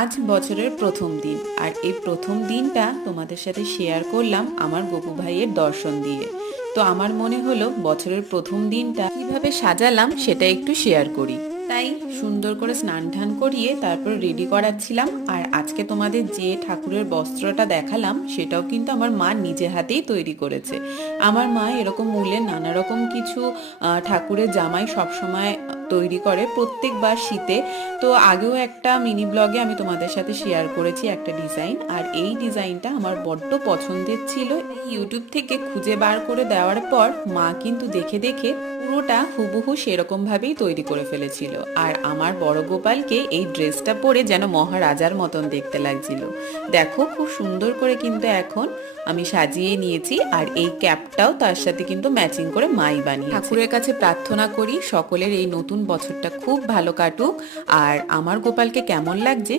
আজ বছরের প্রথম দিন আর এই প্রথম দিনটা তোমাদের সাথে শেয়ার করলাম আমার গপু ভাইয়ের দর্শন দিয়ে। তো আমার মনে হলো বছরের প্রথম দিনটা কিভাবে সাজালাম সেটা একটু শেয়ার করি। তাই সুন্দর করে স্নান টান করিয়ে তারপর রেডি করাচ্ছিলাম। আর আজকে তোমাদের যে ঠাকুরের বস্ত্রটা দেখালাম সেটাও কিন্তু আমার মা নিজে হাতেই তৈরি করেছে। আমার মা এরকম উলের নানা রকম কিছু ঠাকুরের জামাই সবসময় তৈরি করে প্রত্যেকবার শীতে। তো আগেও একটা মিনি ব্লগে আমি তোমাদের সাথে শেয়ার করেছি একটা ডিজাইন, আর এই ডিজাইনটা আমার বড্ড পছন্দের ছিল। ইউটিউব থেকে খুঁজে বার করে দেওয়ার পর মা কিন্তু দেখে দেখে পুরোটা হুবহু সেরকম ভাবেই তৈরি করে ফেলেছিল। আর আমার বড় গোপালকে এই ড্রেসটা পরে যেন মহারাজার মতন দেখতে লাগছিল। দেখো খুব সুন্দর করে কিন্তু এখন আমি সাজিয়ে নিয়েছি, আর এই ক্যাপটাও তার সাথে কিন্তু ম্যাচিং করে মাই বানিয়ে। ঠাকুরের কাছে প্রার্থনা করি সকলের এই নতুন বছরটা খুব ভালো কাটুক। আর আমার গোপালকে কেমন লাগছে